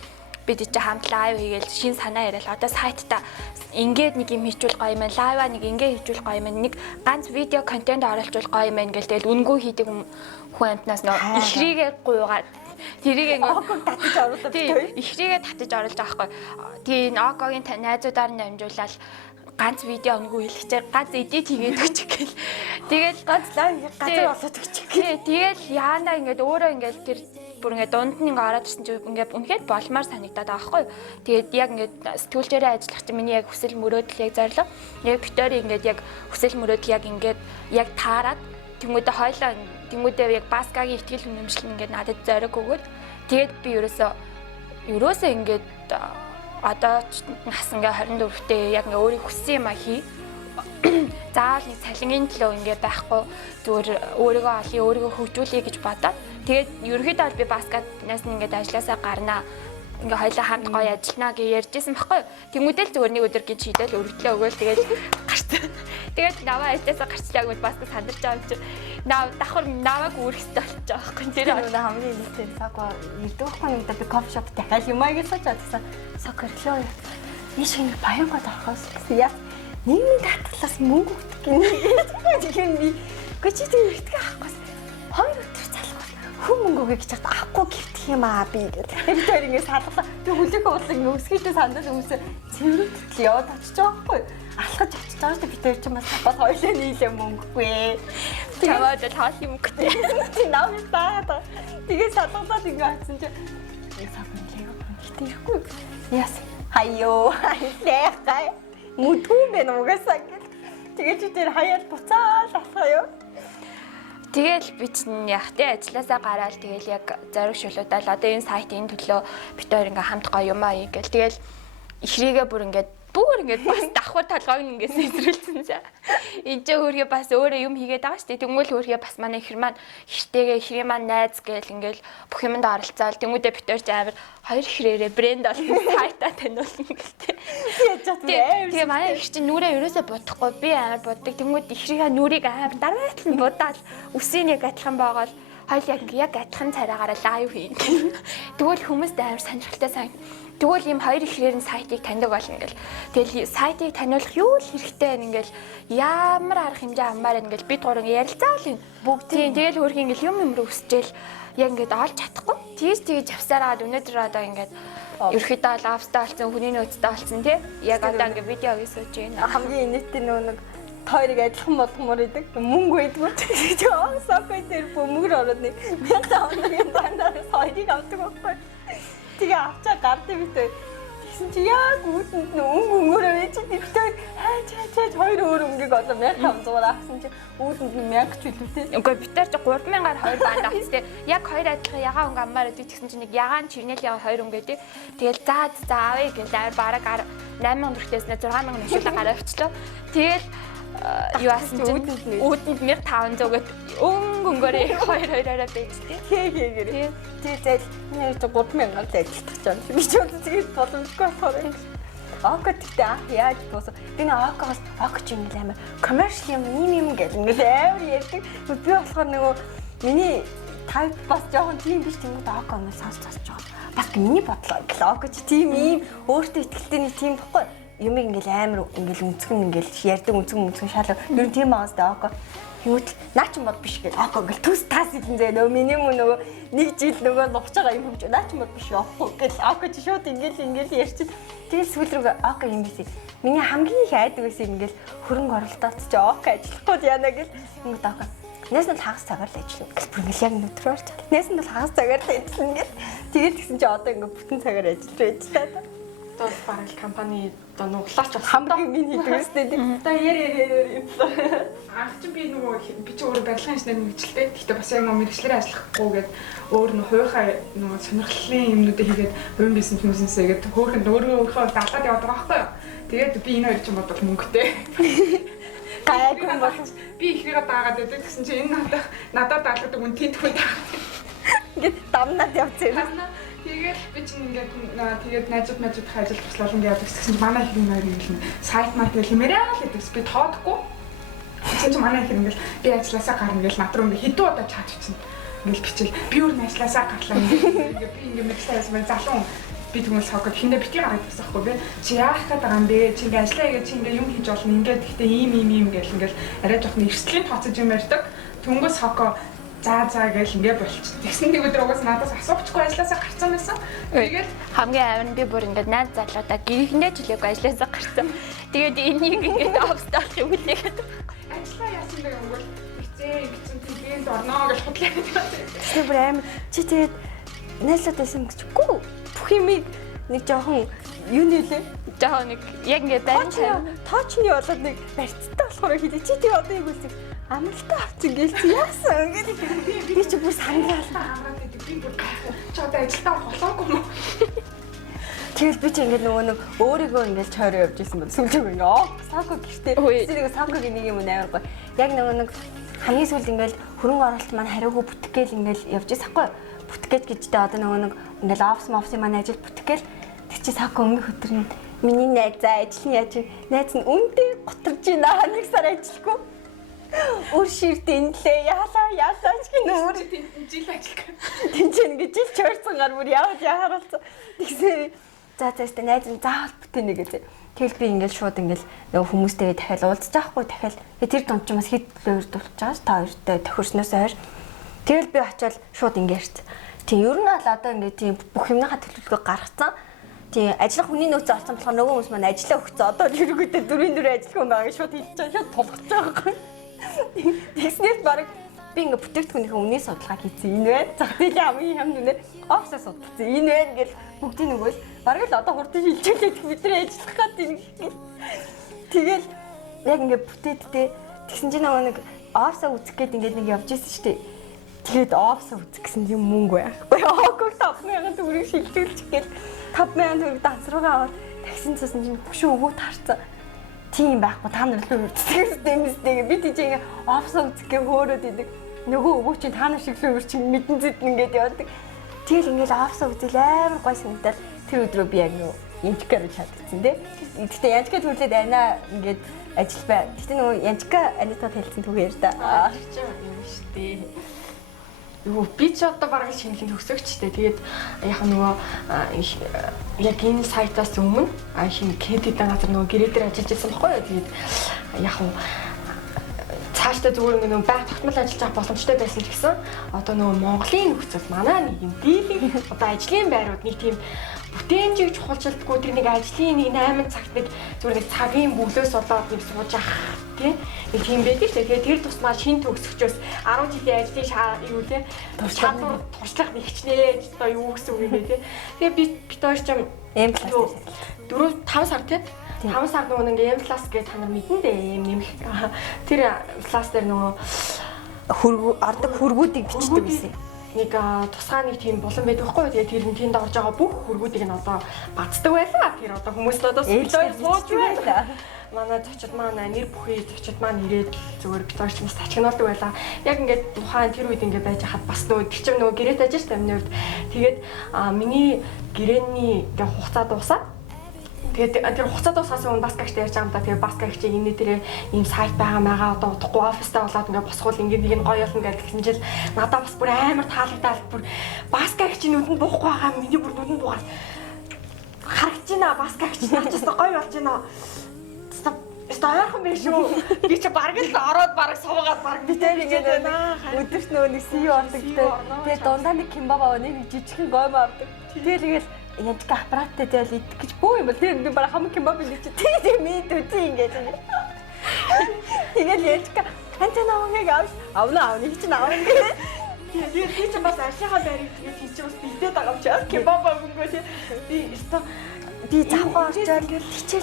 бид чи хамтлаа аюу хийгээл шин санаа яриад одоо сайтаа ингээд нэг юм хийчүүл гоё юм байна. Лайва нэг ингээд хийчүүл гоё юм байна. Нэг ганц видео контент оруулчвал гоё юм байна гэл тэгэл үнгүй хийдэг хүн амтнаас нөгөө ихрийгээ гуйгаад тэрийг ингээд татаж оруулдаг битүү. Ихрийгээ татаж оруулж байгаа байхгүй. Тэгээ энэ Окогийн найзуудаар нь амжуулаад ганц видео өнгөө хэлчихээ ганц эдит хийгээд өгчих гээл. Тэгэл ганц лайв газар болоод өгчих. Тэгэл яана ингээд өөрөө ингээд тэр бүр ингээд дунд нь ингээд ороод ирсэн чинь ингээд үнэхээр болмоор санагдаад байгаа байхгүй. Тэгээд яг ингээд сэтгүүлчээрээ ажиллах чинь миний яг хүсэл мөрөөдөл яг зорилго. Яг Виктори ингээд яг хүсэл мөрөөдөл яг ингээд яг таарад тэмүүдэд хойлоо тэмүүдэд яг Баскагийн ихтгэл үнэмшил ингээд надад зориг өгөөд тэгээд би ерөөсөө ингээд одоо нас ингээ 24-тэй яг ингээ өөрийг хүссэн юм а хий. Заавал нэг цалингийн төлөө ингээ байхгүй зүгээр өөрийгөө олъё, өөрийгөө хөгжүүлье гэж бодоод тэгээд ерөөхдөө бол би Баскаднаас ингээ ажилласаа гарнаа. Ингээ хоёлаа хамт гоё ажиллана гэж ярьжсэн байхгүй юу. Тэмүүдэд зүгээр нэг өдөр гэж шийдэл өргөдлөө өгөөл тэгээд гарсан. Тэгээд наваа ажилласаа гарчлаа гэж Баскад сандарч байгаа юм чи. Давхар навааг үүрэх хэрэгтэй болчих жоох байхгүй. Тэр хамгийн нийтээ саква ирдэгхгүй нэг би кофе шоп дахиад юм аа гэж бодсон. Сокерлоо. Иш ингэ баянгад орохоос яа. Нийгмийн татгалаас мөнгө өгдөг гинэ. Би гүчи тийм ихтгэж авахгүй. Хоёр өдөр залхах. Хүн мөнгө өгье гэж чадах авахгүй гівтэх юм аа би гэдэг. Тэр ингэ салглаа. Би хүлээх уудлыг өсгийтэй сандал өмсө цэвэрлэл яваад очиж байгаа байхгүй. Алхаж очиж байгаа шүү дээ. Би тэр чинь бас бас хоёлаа нийлээ мөнгөгүй. Чамаад таал юм гэх. Чи навс таа. Тэгээ салглаад ингэ атсан чи. Яг савхан ирэхгүй. Яс. Хайё. Хайхай. Мутгүй мэн угаасаа гэл. Тэгээ чи тэр хаяад буцаал алхаяа. Тэгэл би чинь яг тэ ажилласаа гараад тэгэл яг зориг шүлүүдэл одоо энэ сайтын төлөө бид хоёр ингээм хамт гоё юм аа гэл. Тэгэл ихрийгээ бүр ингээд бас давхар толгойг ингээд сэсрэлсэн за. Энд ч өөргөө бас өөрөө юм хийгээд байгаа шүү дээ. Тэнгүүл өөргөө бас манай ихэр маань ихтэйгээ ихрийн маань найз гээл ингээд бүх юмд оролцоол. Тэнгүүдээ бид хоёр ч амар хоёр ихрээрээ брэнд болсон сайтаа таниулна гэлтэй. Тэгээ манай их чинь нүрээ ерөөсөө будахгүй би амар буддаг. Тэнгүүд ихрийнхаа нүрийг амар дараатай нь будаад үсийн яг адилхан байгаа л хоёул яг адилхан цараагаараа лайв хийн. Тэгвэл хүмүүст амар сонирхолтой санагд. Тэгвэл ийм хоёр ихрээр нь сайтыг таньдаг болно гэл. Тэгэл сайтыг таниулах юу л хэрэгтэй ингээл ямар арга хэмжээ аммаар ингээл бид гурав ярилцаал юм. Бүгдийн тэгэл хөрх ингээл юм рүү өсчээл яг ингээд олж чадахгүй. Тэгж авсараад өнөөдөр одоо ингээд ерөөхдөө лавстай болсон хүний нөөцтэй болсон тий. Яг одоо ингээд видео хийсэж байна. Хамгийн инээдтэй нэг хоёрыг адилхан болгомоор идэг. Мөнгө байдгүй. Тэгээ сокой дээр бөмбөр ороод нэг 1000 тоног дандаа хоёрыг авдаг байхгүй. Тэгээ авчаа гардыг битээ. Тэгсэн чи яг үүдэнд өнгөөрөө ээж битээ хаач хоёр өөр өнгөийг одоо 1500-аар авсан чи үүдэнд 1000 ч үлээ тий. Үгүй битээр чи 3000-аар хоёр банд авсан тий. Яг хоёр адилхан ягаан өнгө аммаар идэг тэгсэн чи нэг ягаан чирнэлийн хоёр өнгө тий. Тэгэл за авъя гэж амар бараг 8000 төгрөгтөөс 6000 нэшүүлээ гараа авчлаа. Тэгэл юу асан чи үүдэнд 1500 гэд өнгөөрөө хоёр-хоёроо бэжтэй. Тэгээ. Тэгээд нэр чи 3000 л ажилтгаж байгаа. Би ч одоо тэгээд боломжгүй болохоор. Око тэгтээ яаж босоо. Би нэг окоос ч юм амар commercial юм гэл ингээд амар ярьдаг. Би болохоор нөгөө миний type бас жоохон тийм биш тэнгууд оконоос сонсож байгаа. Бас миний бодлоо гэл око чи тийм ийм өөртөө ихтэй нэг тийм баггүй. Юмыг ингээл амар ингээл өнцгөн ингээл ярьдаг өнцгөн шалаа. Юу тийм байгаас даа око. Юут наа ч мод биш гэл око ингээл төс таас хэлэн зэ нөгөө миний мөн нөгөө нэг жил нөгөө лувч байгаа юм хэмж наа ч мод биш явахгүй гэл око чи шууд ингээл ярьчих. Тэгэл сүүл рүү око юм биш. Миний хамгийн их айдаг байсан ингээл хөрөнгө оруулалтад чи око ажиллахгүй яана гэл ингээд око. Нээс нь хагас цагаар л ажиллана. Бүр ингээл яг өдрөөр ч. Нээс нь хагас цагаар л ажиллана гэл. Тэгээд тэгсэн чи одоо ингээд бүтэн цагаар ажиллаж байжлаа. Одоо бараг компани одоо нуглаач хамгийн миний хийдэгстэй тийм. Одоо яар. Анх чи би нөгөө би чи өөрөө барилгын инженер мэргэжилтэй. Гэхдээ бас яг нөгөө мэргэжлэрээ ажиллахгүйгээд өөр нөгөө хувийнхаа нөгөө сонирхлын юмнуудыг хийгээд хувийн бизнесээгээд хөөхөнд өөрөө даалгаад яваад байгаа байхгүй юу. Тэгээд би энэ хоёр ч юм бодвол мөнгөтэй. Гайгүй юм бол Би ихнийгээ даагаад байдаг гэсэн чинь энэ надад даалгадаг үн тентхүү даагаад. ингээд дамнаад явцгаа. Тэгээд би чинь ингээд тэгээд найзууд ажил туслал ингээд явдаг гэсэн чинь манай их нэр юм сайт маяг хэмээрээ л гэдэг. Би тоодохгүй. Тэгсэн чинь манай их ингээд би ажилласаа гарна гэж над руу ингээд хэдэн удаа чат бичнэ. Ингээд бичил би өөр ажилласаа гарлаа ингээд би ингээд мэдлээ ясмаа залуу би тэгмэл согод хинэ битгий гараад байсан байхгүй би чи яах гээд байгаа юм бэ чи ингээд ажиллаа гэж чи ингээд юм хийж болно ингээд гэхдээ ийм гэл ингээд арай жоохон эрсдлийн тооцож юм ярьдаг түнгөө сого за гэл ингээд болчих. Тэгсэн нэг өдөр угаас надаас асуувчгүй ажилласаа гарцсан байсан. Тэгээд хамгийн амар нь би бүр ингээд найз залуудаа гэрхнээ жилээгүй ажилласаа гарсан. Тэгээд энийг ингээд офстаах юм үлээгээд ажиллаа яасан бэ өнгөл тэгсэн тэгээд орноо гэж худлаа гэдэг. Тэр бүр амар чи тэгээд найзлаад байсан гэчгүй бүх юмыг нэг жоохон юу нэлээ жоохон нэг яг ингээд байна. тоочны болоод нэг барьцтай болохоор хэлээ чи тэгээд одоо юу гэсэн амралтаа авчих гээл яасан гэдэг би чи бүр санаалаа амраад гэдэг би бүр чи одоо ажилдаа болоогүй юм уу? тэгэл би чи ингээд нөгөө нэг өөрийгөө ингээд чойроо явж исэн бол сүлжээг ингээд сако гэртээ зэрэг сакогийн нэг юм амар гоё яг нөгөө нэг хамгийн сүүлд ингээд хөрөнгө оруулалт маань хариугүй бүтгэл ингээд явж исэн хгүй бүтгэж гэжтэй одоо нөгөө нэг ингээд офсын маань ажил бүтгэл тэг чи сако өмнөх өдөр нь миний найз ажил нь яаж найз нь үндэ готорж байна нэг сар ажилгүй өөр ширтэнлээ яалаа ч гин өөр жил ажиллах. тэнцэн гэж жил чойрсон гар бүр явж яхааралцсан тэгсэн за найз нь заавал бүтэнэ гэж тэгэл би ингээд шууд ингээд нөгөө хүмүүстэйгээ дахиад уулзаж байхгүй дахиад тэр дунд ч бас хэд төлөөр дулж байгаас та хоёртой тохирсноос хойш тэгэл би очиод шууд ингээд ярьц. Тийм ер нь л одоо ингээд тийм бүх юмныхаа төлөвлөгөө гаргацсан. Тийм ажиллах хүний нөөц олсон болохоор нөгөө хүмүүс маань ажиллаа өгцөө. Одоо л хэрэгүүдээ дөрвийн ажиллах хүн байгаа шууд хэлж байгаа шууд тулгаж байгаа байхгүй. Тэгснээр баг би ингээд бүтээгдэхүүнийхээ үнийн судалгаа хийсэн. Энэ байна. Зах зээлийн хамгийн хямд үнээр офсоо судалсан. Энэ байна гэж бүгдийн нөгөө л баг л одоо хурдан шилжүүлээд бидний ажиллах гэдэг. Тэгэл яг ингээд бүтээдтэй тэгсэн чинь нөгөө нэг офсоо үзэх гээд ингээд нэг явж исэн шүү дээ. Тэгээд офсоо үзэх гэсэн юм мөнгө байхгүй. Оогүй 5000 төгрөг шилжүүлчих гээд 5000 төгрөг дансруугаа аваад таксин цасан чинь бүшүү өгөөд харцаа. Тийм байхгүй та нар л үрдсэхстэймстэй би тийч ингээ офсоо үзэхгээ хөөрөөд идэг. Нөгөө өвөө чинь та нар шиг л өөр чинь мэдэн зэдэн ингээд явдаг. Тэгэл ингээл офсоо үзэл амар гой санагдаад тэр өдрөө би яг нөгөө янчкаар чадчихсан тий. Гэхдээ янчкаа төлөөд байна ингээд ажил бай. Гэхдээ нөгөө янчка анитад хэлсэн түгээр да. Чи юм шүү дээ. Юу би ч одоо бараг шинэхэн төгсөгчтэй. Тэгээд яг нөгөө яг энэ сайтаас өмнө хин кэдэдэн газар нөгөө гэрээ дээр ажиллаж байсан байхгүй юу. Тэгээд яг цаашдаа зүгээр нөгөө байг тогтмол ажиллаж авах боломжтой байсан ч гэсэн одоо нөгөө Монголын нөхцөл манай нэг юм дийлэнх одоо ажлын байрууд нэг тийм бүтээнжийг чухалчилдаггүй тэр нэг ажлын нэг 8 цагт нэг зүгээр нэг цагийн бүлөөс болоод нэг сууж авах тийм нэг тийм байдаг шүү дээ. Тэгээд тэр тусмаа шин төгсөгчөөс 10 жилийн ажлын юу лээ чадвар туршлага нэгчнээ одоо юу гэсэн үг юм бэ тийм. Тэгээд бид хоёр ч юм 4-5 сар тийм 5 сар нөгөө нэг M+ гэж та нар мэдэн дээ M нэмэх. Тэр класс дээр нөгөө ордог хөргүүдийг бичдэг байсан. Нэг тусгай нэг тийм булан байдаг байхгүй юу. Тэгээ тэр нь тэнд орж байгаа бүх хөргүүдийг нь одоо бацдаг байлаа. Тэр одоо хүмүүс л одоо сууж байлаа. Манай зочид маань нэр бүхий зочид маань ирээд зүгээр бид орч бас тачигнуулдаг байлаа. Яг ингээд тухайн тэр үед ингээд байж хаад бас нөгөө тэр чинь нөгөө гэрээт ажиллаж та миний хувьд. Тэгээд миний гэрээний ингээ хугацаа дуусаад тэгээд тэр хугацаа дуусгасан хүн бас гэгчтэй ярьж байгаа юм да. Тэгээд бас гэгчийг энэ дээр ийм сайт байгаа одоо удахгүй оффистай болоод ингээд босхол ингээд нэг нь гоё болно гэсэн жил надад бас бүр амар таалагдаад бүр бас гэгчийн нүдэнд буухгүй байгаа миний бүр нүдэнд буугаад харагч байна бас гэгч наачаас гоё болж байна. Стаархан биш үү? Би чи бараг л ороод бараг суугаад бараг битээр ингээд өдөрт нөгөө нэг CEO ордог гэдэг. Тэгээ дундаа нэг кимбаба нэг жижигхэн гойм авдаг. Тэгэл янчка аппараттай тэгэл идэх гэж бөө юм бол тэр би бараг хамаг кимбаб илж тийм мэд үгүй ингээд. Тэгэл янчка хантаа намайг авна чи авна гэдэг. Тэгээд би ч бас ашигла байрыг тэгээд хийж бас бэлдээд байгаа юм чи кимбаба өнгөө би өстө би завхаа орчоод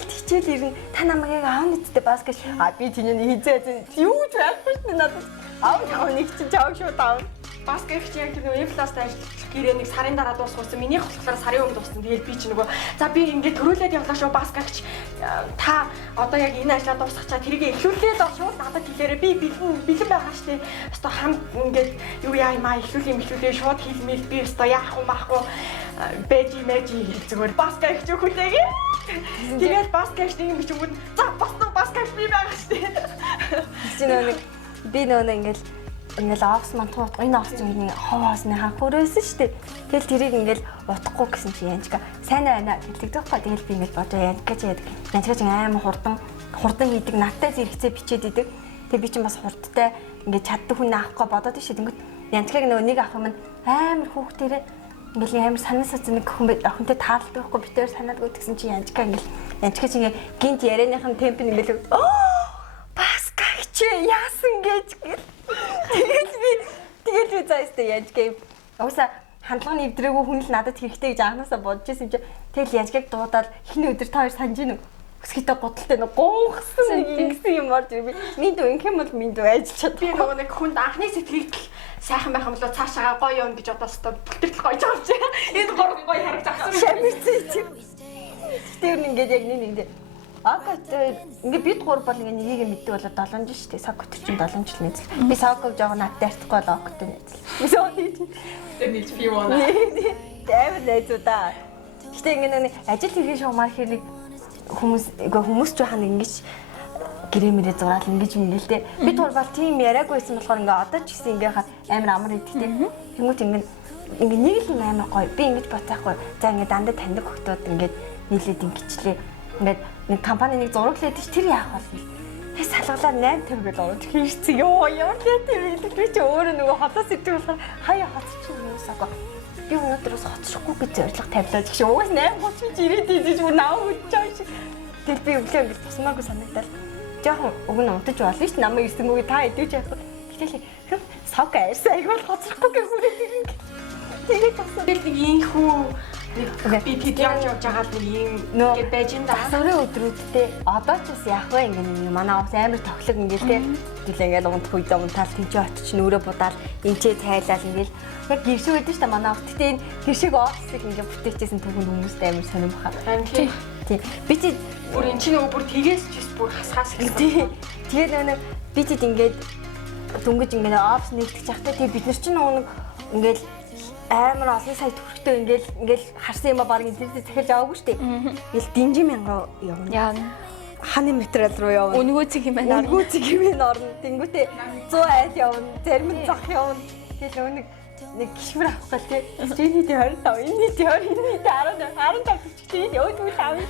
хичээл ирнэ та намайг аавна гэдэгтэй бас гэж би тэнийг хизээ юу ч байхгүй шнэ надад аав нэг чинь чаав шууд аав бас гэх чи яг тэр нөгөө инфласт ажиллах гэрээ нэг сарын дараа дуусгуулсан. Минийх болохоор сарын өмнө дууссан. Тэгээд би чи нөгөө за би ингээд төрүүлээд явлаа шүү бас гэгч та одоо яг энэ ажлаа дуусгачаа тэрийг эхлүүлээд шууд надад хэлээрээ би бэлэн байгаа штэ. Өстой хамт ингээд юу яа юм аа эхлүүлээ шууд хэлмэл би өстой яах юм аахгүй бэжи мэжи зүгээр бас гэгч хүлээгээ. Тэгээд бас гэгч нэг юм бичгүүд за бас гэгч би байгаа штэ. Чи нөгөө би нөгөө ингээл офс мантуу энэ офс чинь хооосны ханх өрөөсөн шүү дээ. Тэгэл тэрийг ингээл утахгүй гэсэн чи янчка сайн байна гэдэг тэгэхгүй. Тэгэл би ингээл бодоо янчка ч яадаг. Янчка ч амар хурдан хийдэг, надтай зэрэгцээ бичээд идэг. Тэг би чинь бас хурдтай ингээд чаддаг хүн авахгүй бодоод шүү дээ. Тэнгүүт янчкаг нөгөө нэг ах юм амар хүүхдэрээ ингээл амар санаасаа нэг хүн охинтой таалдаг байхгүй битээр санаадгүй гэсэн чи янчка чи ингээ гинт ярианыхын темп ингээл бас гагч яасан гэж Тэгээд би заастаа яаж гэв. Уусаа хандлагын эвдрээгүй хүн л надад хэрэгтэй гэж анханасаа бодож байсан юм чи. Тэгэл янчгийг дуудаад хин өдөр та хоёр санаж гинү. Өсгийтэй гуталтай нэг гонхсон нэг ингэсэн юм орж ирээ. Минь дүү ингэм бол минь дүү ажиллаж чад. Би нөгөө нэг хүнд анхны сэтгэл сайхан байх юм бол цаашаа гоё юм гэж одоостой бүлтгэл гоё жаав чи. Энэ гурав гоё харагч авсан. Шамирцээ чи. Тэр ингээд яг нэг Акат ингээд бид гур бол ингээд нэгийг мэддэг болоод 7 жил шүү дээ. Сак өтер чинь 7 жил нийцэл. Би саког жоо надтай ярьхгүй бол октой нийцэл. Би сооны чинь. Тэр нэг би вона. Дэвэр найзуудаа. Гэтэ ингээд нэг ажил хийгээ шуумаар хэрэг хүмүүс жоохон ингэж гэрэмэрээ зураал ингэж юм гээл те. Би турбал тийм яриаггүйсэн болохоор ингээд одоо ч гэсэн ингээд амар амар идэгтэй. Тэнгүүт ингээд нэг л амар гоё. Би ингэж бодохгүй. За ингээд дандаа таньдаг хүмүүс ингээд нийлээд ингэчлээ. Ингээд нэг компани нэг зураглаад ич тэр яах вэ? Тэг салгалаа 850 гэж орж хийчихсэн. Йоо ямар тийм би чи өөрөө нөгөө хотоос идэв болохоор хаяа хоцчих юм уусаагүй. Би өнөөдрөөс хоцрохгүй гэж зориг тавилаа гэж угаас 8:30 гэж ирээд ийж бүр наа үдчихэж шиг. Тэг би өглөө ингээд тусмаагүй санагдал. Жохон уг нь унтаж болно ш намайг ирсэнгүүгээ та идэвч яах вэ? Гэтэл савка айсан айгуул хоцрохгүй гэж хүрээд ирэн. Тэгээд тасаа нэг ийхүү би тэд явж байгаа нэг юм ингээд байж энэ да. Сарын өдрүүдтэй одоо ч бас яах вэ ингээд манай ус амар тоглог ингээд те. Тэгэл ингээд унтах үед унтаал тийч очиж нүрэ будаал эмчээ цайлал ингээд яг гэршиг байдаг шүү дээ манай ус. Гэтэ энэ гэршиг офсыг ингээд бүтээчихсэн түүхэн хүмүүстэй амар сонирм баха. Тийм. Би чи бүр энэ чинь бүр тгээс ч бүр хасгаас хэлсэн. Тэгээд нэг би чи ингээд дүнгэж ингээд офс нэгтгэж явахдаа тэг бид нар чинь нэг ингээд амар олон сая төгрөгтэй ингээл харсан юм ба баг интернет захирж аваагүй шүү дээ. Ингээл динжин мянга явна. Яа. Ханы материал руу явна. Өнгөө цэг юм байна. Өнгөө цэг юм орно. Тэнгүүтээ 100 айл явна. Зарим нь зах явна. Тэгэл нэг гişмэр авах гал тий. Чиний 25, энэний 20, энэний 15 чинь өөдгөө тавь.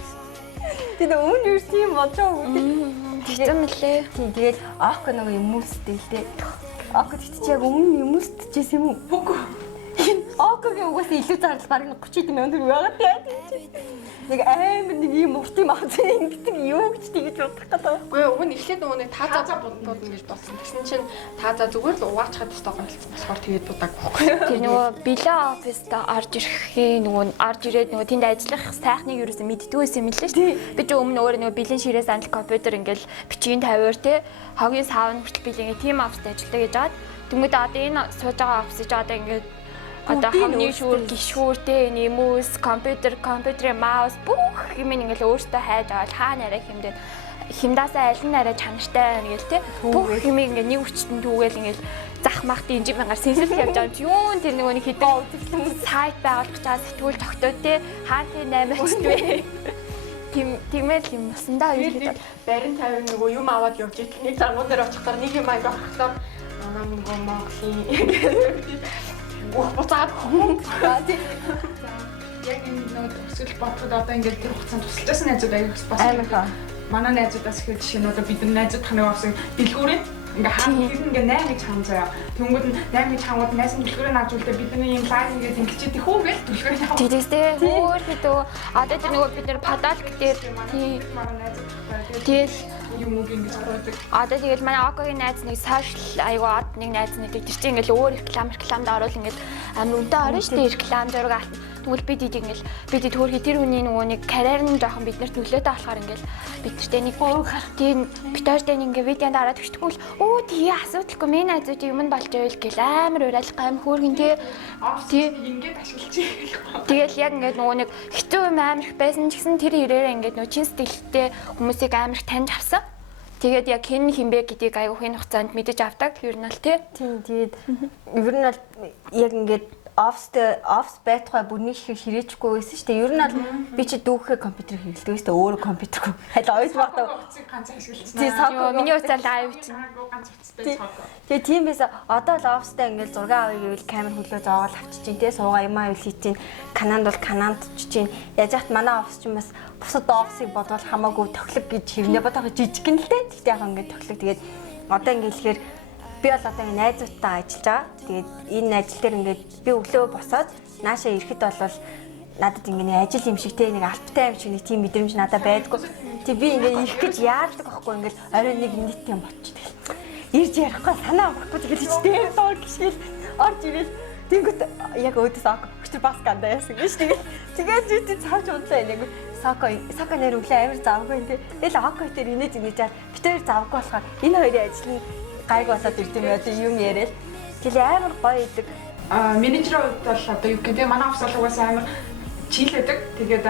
Тэгээд өмнө юу тийм бодоогүй. Тэгсэн мөлий. Тэгээд аахгүй нэг юм үстэй л тий. Аахгүй тэгчих яг өмнө юм үстчихсэн юм уу? Үгүй. Окогийн угаас илүү зарлал бараг 30 мянган төгрөг байгаа тий. Нэг амар нэг юм урт юм аа ингэдэг юу гэж тэгэж бодох гэдэг. Үгүй уг нь эхлээд нөгөө нэг таазаа будууд ингэж болсон. Тэгсэн чинь таазаа зүгээр л угаачхад тестоо голцсон болохоор тэгээд будааг байхгүй. Тэр нөгөө бэлэн оффист орж ирэхийн нөгөө орж ирээд нөгөө тэнд ажиллах сайхныг ерөөсөө мэддгүй байсан юм лээ шүү дээ. Би ч өмнө өөрөө нөгөө бэлэн ширээс анал компьютер ингээл бичгийн тавиар те хогийн саавн хүртэл бэлэн ингээ тим оффист ажилладаг гэж жаад. Тэнгүүд одоо энэ сууж байгаа оффис жаад ингээ одоо хамны шүүр гişүүртэй нэмүүс компьютерийн маус бүх юм ингээл өөртөө хайж аваад хаана арай хэмдээд хямдаасаа аль нь арай чанартай байна гээл те бүх юм ингээ нэг хүчтэн түүгээл ингээл зах мах динжиг мянгаар сэнсэл явж байгаа юм юун тэр нөгөө нэг хэдэн сайт байгуулах чаа сэтгүүл тогтоо те хаант 8-д вэ тиймэл юм басандаа ерөөд барин тавир нөгөө юм аваад явж идэх нэг зангуун дээр очихдаар нэг юм аяг авахтаа манай нөгөө Монголын буцаад яг энэ нэг төсөл бодоход одоо ингээд тэр хугацаанд тусалж байсан найзууд аяг бас Аймаа. Манай найзуудаас их жишээ нь одоо бид нар найзууд таны авсан дэлгүүрээ ингээ хаан ингээ 8 гэж хаан заяа. Тэнгүүд нь 8 гэж хаангууд найз нь дэлгүүрээ авч үлдээ бидний юм лайв ингээ ингэчихэд их үү гэж дэлгүүрээ авах. Тэгтээ өөр хэдөө одоо тэр нөгөө бид нар падалк дээр манай найзууд тэгэл юм уу ингэж хараадаг. одоо тэгэл манай Окогийн найз нэг сошиал айгуу од нэг найз нэг тэр чинь ингээл өөр рекламд оруулах ингээд амар үнэтэй орно шүү дээ реклам зураг Тэгвэл бид ингээл бид төөрхий тэр хүний нөгөө нэг карьер нь жоохон биднэрт нөлөөтэй болохоор ингээл бидэртэй нэг тийм битэртэй ингээ видеонд хараад өчтгөл өө тий асуудалгүй минь найзууд юмд болж байвал гэл амар урайлах аим хөөргөн тий ингээд ашиглаж байгаа. Тэгэл яг ингээд нөгөө нэг хэцүү юм амар их байсан ч гэсэн тэр ирээрээ ингээд нөгөө чин сэтгэлтэй хүмүүсийг амар их таньж авсан. Тэгээд яг хэн хинбэ гэдгийг аягүй хэн хугацаанд мэдэж авдаг ер нь л тий. Тэгээд ер нь бол яг ингээд офс байтугай бүр нэг шиг ширээчгүй байсан шүү дээ. Ер нь бол би чи дүүхээ компьютер хэрэглэдэг шүү дээ. Өөрөө компьютергүй. Хайл ойл багтаа Уцыг ганц ашигласан. Тий сако миний уцаа лайв чинь. Ганц уцтай цааг. Тэгээ тийм байсан. Одоо л офстай ингээд зураг авъя гэвэл камер хөлөө зоогоол авчиж чинь тий суугаа юм аа хийж чинь кананд бол кананд ч чинь яаж яхад манай офс чинь бас бусад офсыг бодвол хамаагүй тоглог гэж хэрнээ бодох жижиг гэн л дээ. Тэгтээ яг ингээд тоглог тэгээд одоо ингээд хэлэхээр би бол одоо найзуудтай ажиллаж байгаа. Тэгээд энэ ажил дээр ингээд би өглөө босоод наашаа ирэхэд бол надад ингээд ажил юм шиг те нэг альптай юм шиг нэг тийм мэдрэмж надад байдгүй. Тэг би ингээд ирэх гэж яардаг байхгүй ингээд орой нэг минут юм болчихдог. Ирж ярихгүй санаа авахгүй тэгэл дээр доор гიშгэл орж ирэл тэнгүүт яг өөдөөс өчтөр бас гандаа яасан гэж тэгээд зүти цаавч унтлаа нэг сака нэр өглөө амир завгүй те. Тэгэл акко дээр инээж чаар битээр завгүй болохоор энэ хоёрын ажил нь гайг болоод ирд юм яа юм яриад тэгэл амар гоё идэг. Менежерийн хувьд бол одоо юу гэдэг манай офс бол угаасаа амар чийлэдэг. Тэгээд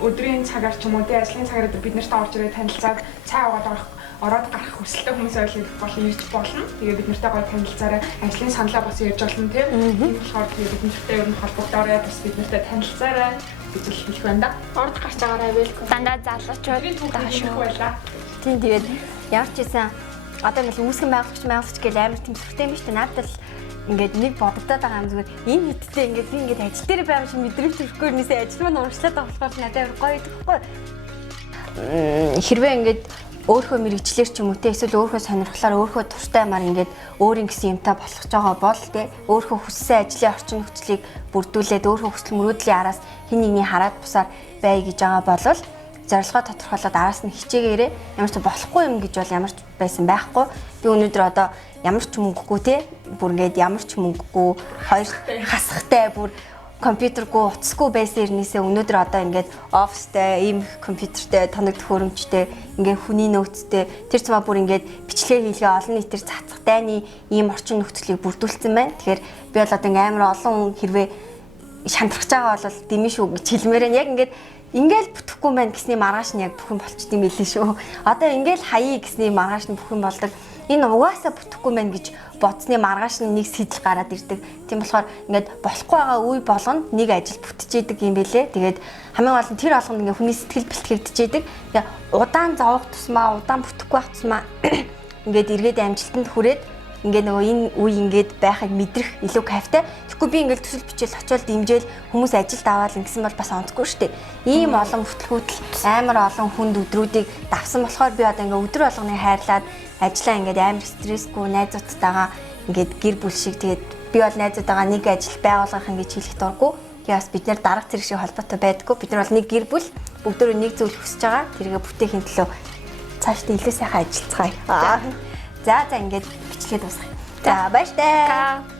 өдрийн цагаар ч юм уу тэ ажлын цагаар бид нартай орж ирээд танилцаад цай уугаад ороод гарах хүсэлтэй хүмүүс бол ирж болно. Тэгээд бид нартай гоё танилцаараа ажлын саналаа бас ярьж болно тийм. Тэгэхээр тэгээд бид нартай ер нь холбогдоорой бас бид нартай танилцаарай гэж хэлэх байна да. Орж гарч байгаарай welcome. Дандаа залуучууд таашгүй байлаа. Тийм тэгээд ямар ч байсан одоо ингээл үүсгэн байгуулагч гэл амар тийм зүрхтэй юм шүү дээ. Надад л ингээд нэг бодогдоод байгаа юм зүгээр энэ хиттэй ингээд би ингээд ажил дээр байгаа шиг мэдрэмж төрөхгүй нээсээ ажил маань урагшлаад байгаа болохоор надад амар гоё идэхгүй. Хэрвээ ингээд өөрийнхөө мэрэгчлэр ч юм уу те эсвэл өөрийнхөө сонирхлоор өөрийнхөө туртай юмар ингээд өөрийн гэсэн юмтай болгож байгаа бол те өөрийнхөө хүссэн ажлын орчин нөхцөлийг бүрдүүлээд өөрийнхөө хүсэл мөрөөдлийн араас хин нэгний хараад бусаар бай гэж байгаа болвол зорилгоо тодорхойлоод араас нь хичээгээрээ ямар ч болохгүй юм гэж бол ямар ч байсан байхгүй. Би өнөөдөр одоо ямар ч мөнгөгүй те бүр ингээд ямар ч мөнгөгүй хоёр хасахтай бүр компьютергүй утасгүй байсан ирнээсээ өнөөдөр одоо ингээд офстэй ийм компьютертэй тоног төхөөрөмжтэй ингээд хүний нөөцтэй тэр цаа бүр ингээд бичлэг хийлгээ олон нийтээр цацах дайны ийм орчин нөхцөлийг бүрдүүлсэн байна. Тэгэхээр би бол одоо ингээд амар олон хүн хэрвээ шантрах байгаа бол дэмий шүү гэж хэлмээр нь яг ингээд бүтэхгүй маань гэсний маргааш нь яг бүхэн болчт юм билээ шүү. Одоо ингээд хаяа гэсний маргааш нь бүхэн болдог. Энэ угаасаа бүтэхгүй маань гэж бодсны маргааш нь нэг сэтэл гараад ирдэг. Тийм болохоор ингээд болохгүй байгаа үе болгонд нэг ажил бүтчихийдэг юм бэлээ. Тэгээд хамгийн гол нь тэр болгонд ингээд хүний сэтгэл бэлтгэгдчихийдэг. Тэгээд удаан зовох тусмаа, удаан бүтэхгүй байх тусмаа ингээд эргээд амжилтанд хүрээд ингээд нөгөө энэ үе ингээд байхыг мэдрэх илүү кайфтай. Тэгэхгүй би ингээд төсөл бичээл очиод дэмжээл хүмүүс ажилд аваад ингэсэн бол бас онцгүй шүү дээ. Ийм олон бүтлгүүтэл амар олон хүнд өдрүүдийг давсан болохоор би одоо ингээд өдөр болгоны хайрлаад ажиллаа ингээд амар стрессгүй найзуудтайгаа ингээд гэр бүл шиг тэгээд би бол найзуудтайгаа нэг ажил байгуулгах ингэж хэлэх дурггүй. Тэгээ бас бид нэр дарга зэрэг шиг холбоотой байдаггүй. Бид нар бол нэг гэр бүл бүгдөө нэг зүйл хүсэж байгаа. Тэргээ бүтээхийн төлөө цаашдаа илүү сайхан ажиллацгаая. За ингээд бичлэгээ дуусгая. За баяр таа.